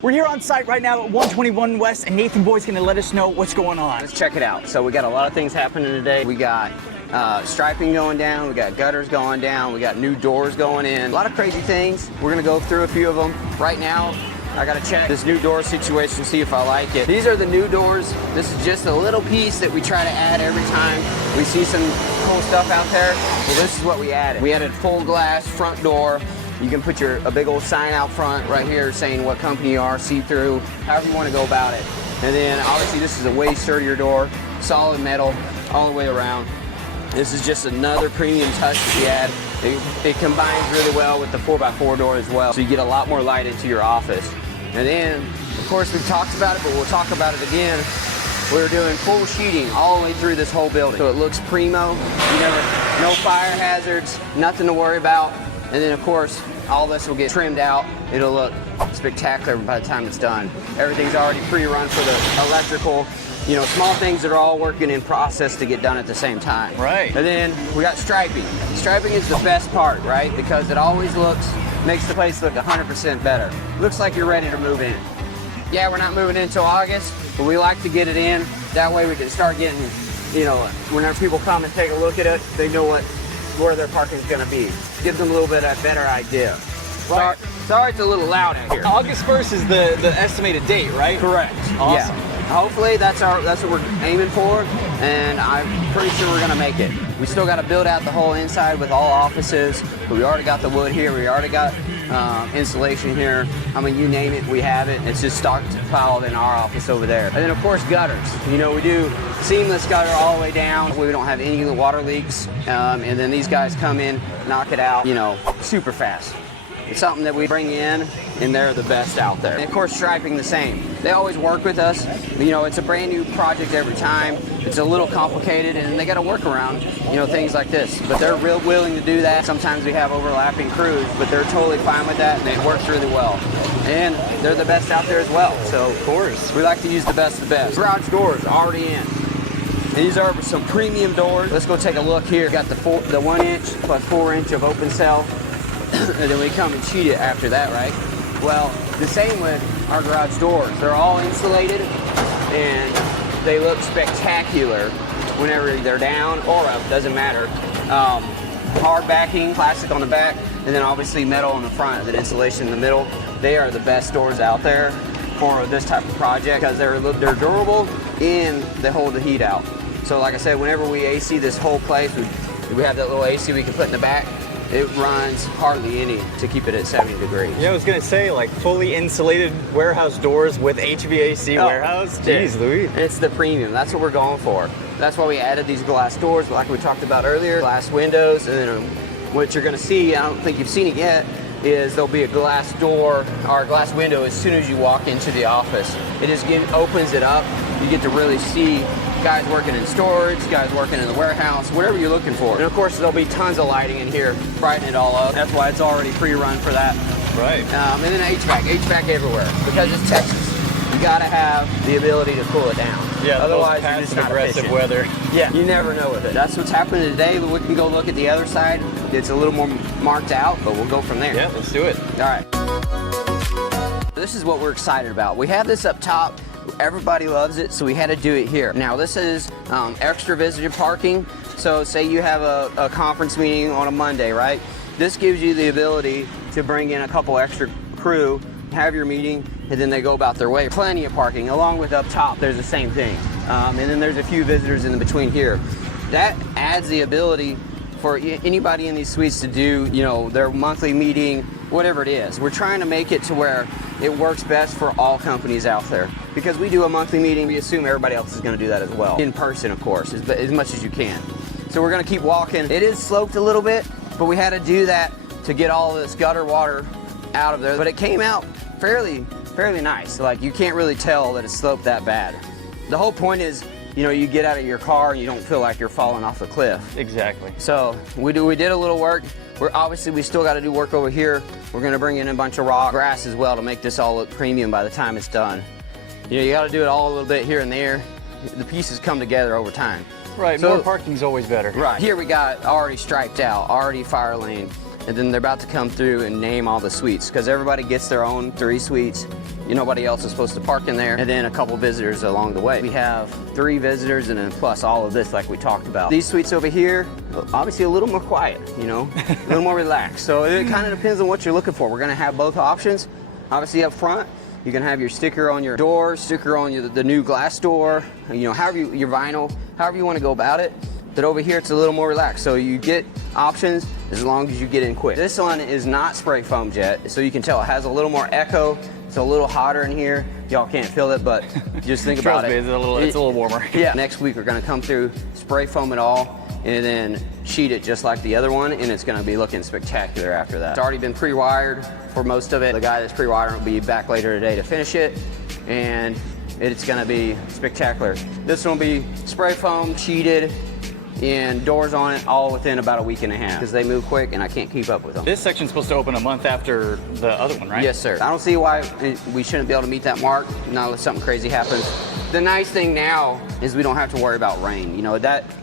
We're here on site right now at 121 West, and Nathan Boyd's gonna let us know what's going on. Let's check it out. So we got a lot of things happening today. We got striping going down, we got gutters going down, we got new doors going in. A lot of crazy things. We're gonna go through a few of them. Right now, I gotta check this new door situation, see if I like it. These are the new doors. This is just a little piece that we try to add every time we see some cool stuff out there. Well, this is what we added. We added full glass front door. You can put a big old sign out front right here saying what company you are, see-through, however you want to go about it. And then obviously this is a way sturdier door, solid metal all the way around. This is just another premium touch that we add. It combines really well with the 4x4 door as well, so you get a lot more light into your office. And then, of course, we've talked about it, but we'll talk about it again. We're doing full sheeting all the way through this whole building, so it looks primo. No fire hazards, nothing to worry about. And then, of course, all this will get trimmed out. It'll look spectacular by the time it's done. Everything's already pre-run for the electrical. Small things that are all working in process to get done at the same time. Right. And then we got striping. Striping is the best part, right? Because it always makes the place look 100% better. Looks like you're ready to move in. Yeah, we're not moving in until August, but we like to get it in. That way we can start getting, whenever people come and take a look at it, they know where their parking's gonna be. Gives them a little bit of a better idea. Right. Sorry it's a little loud out here. August 1st is the estimated date, right? Correct. Awesome. Yeah. Hopefully that's what we're aiming for, and I'm pretty sure we're gonna make it. We still gotta build out the whole inside with all offices, but we already got the wood here, we already got insulation here. I mean, you name it, we have it. It's just stockpiled in our office over there. And then of course gutters. We do seamless gutter all the way down. We don't have any water leaks, and then these guys come in, knock it out, super fast. It's something that we bring in, and they're the best out there. And of course, striping the same. They always work with us. It's a brand new project every time. It's a little complicated, and they got to work around, things like this. But they're real willing to do that. Sometimes we have overlapping crews, but they're totally fine with that, and it works really well. And they're the best out there as well. So, of course, we like to use the best of the best. Garage doors already in. These are some premium doors. Let's go take a look here. Got the 1 inch plus 4 inch of open cell. And then we come and sheet it after that, right? Well, the same with our garage doors. They're all insulated, and they look spectacular whenever they're down or up, doesn't matter. Hard backing, plastic on the back, and then obviously metal on the front, and then insulation in the middle. They are the best doors out there for this type of project because they're durable and they hold the heat out. So like I said, whenever we AC this whole place, we have that little AC we can put in the back. It runs hardly any to keep it at 70 degrees. Yeah, I was gonna say, like, fully insulated warehouse doors with HVAC warehouse. Jeez Louise. It's the premium. That's what we're going for. That's why we added these glass doors, like we talked about earlier, glass windows, and then what you're gonna see, I don't think you've seen it yet, is there'll be a glass door or a glass window as soon as you walk into the office. It just opens it up. You get to really see guys working in storage, guys working in the warehouse, whatever you're looking for. And of course, there'll be tons of lighting in here, brighten it all up. That's why it's already pre-run for that. Right. And then HVAC everywhere. Because it's Texas, you gotta have the ability to cool it down. Yeah, otherwise you're just not aggressive efficient. weather. Yeah, you never know with it. That's what's happening today, but we can go look at the other side. It's a little more marked out, but we'll go from there. Yeah, let's do it. All right. This is what we're excited about. We have this up top. Everybody loves it, so we had to do it here. Now this is extra visitor parking. So say you have a conference meeting on a Monday, right? This gives you the ability to bring in a couple extra crew, have your meeting, and then they go about their way. Plenty of parking. Along with up top, there's the same thing. And then there's a few visitors in between here. That adds the ability for anybody in these suites to do, their monthly meeting, whatever it is. We're trying to make it to where it works best for all companies out there. Because we do a monthly meeting, we assume everybody else is going to do that as well. In person, of course, as much as you can. So we're going to keep walking. It is sloped a little bit, but we had to do that to get all this gutter water out of there. But it came out fairly nice. Like, you can't really tell that it's sloped that bad. The whole point is, you get out of your car and you don't feel like you're falling off a cliff. Exactly. So we did a little work. We still got to do work over here. We're going to bring in a bunch of raw grass as well to make this all look premium by the time it's done. You got to do it all a little bit here and there. The pieces come together over time. Right, so, more parking's always better. Right. Here we got already striped out, already fire lane. and then they're about to come through and name all the suites, because everybody gets their own 3 suites. Nobody else is supposed to park in there, and then a couple visitors along the way. We have 3 visitors, and then plus all of this like we talked about. These suites over here, obviously a little more quiet, a little more relaxed. So it kind of depends on what you're looking for. We're gonna have both options. Obviously up front, you can have your sticker on your door, sticker on the new glass door, however your vinyl, however you want to go about it. But over here, it's a little more relaxed. So you get options as long as you get in quick. This one is not spray foam jet, so you can tell it has a little more echo. It's a little hotter in here. Y'all can't feel it, but just think about it. It's a little warmer. Yeah. Next week, we're gonna come through, spray foam it all, and then sheet it just like the other one, and it's gonna be looking spectacular after that. It's already been pre-wired for most of it. The guy that's pre-wiring will be back later today to finish it, and it's gonna be spectacular. This one will be spray foam, sheeted, and doors on it all within about a week and a half, because they move quick and I can't keep up with them. This section's supposed to open a month after the other one, right? Yes, sir. I don't see why we shouldn't be able to meet that mark, not unless something crazy happens. The nice thing now is we don't have to worry about rain.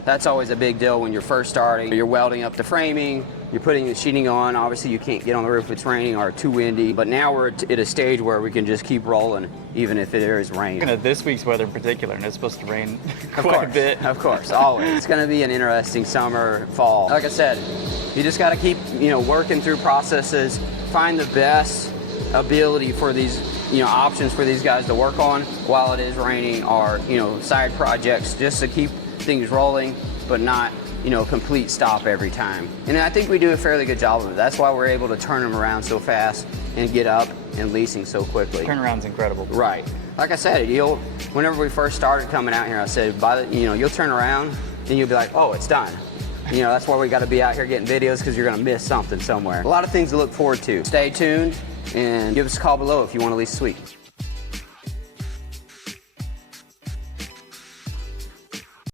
That's always a big deal when you're first starting. You're welding up the framing, you're putting the sheeting on. Obviously you can't get on the roof if it's raining or too windy, but now we're at a stage where we can just keep rolling even if there is rain. This week's weather in particular, and it's supposed to rain quite a bit. Of course, always. It's gonna be an interesting summer, fall. Like I said, you just gotta keep, working through processes, find the best ability for these, options for these guys to work on while it is raining, or, side projects, just to keep things rolling, but not, complete stop every time. And I think we do a fairly good job of it. That's why we're able to turn them around so fast and get up and leasing so quickly. Turnaround's incredible. Right. Like I said, whenever we first started coming out here, I said, you'll turn around and you'll be like, oh, it's done. That's why we got to be out here getting videos, because you're going to miss something somewhere. A lot of things to look forward to. Stay tuned and give us a call below if you want to lease a suite.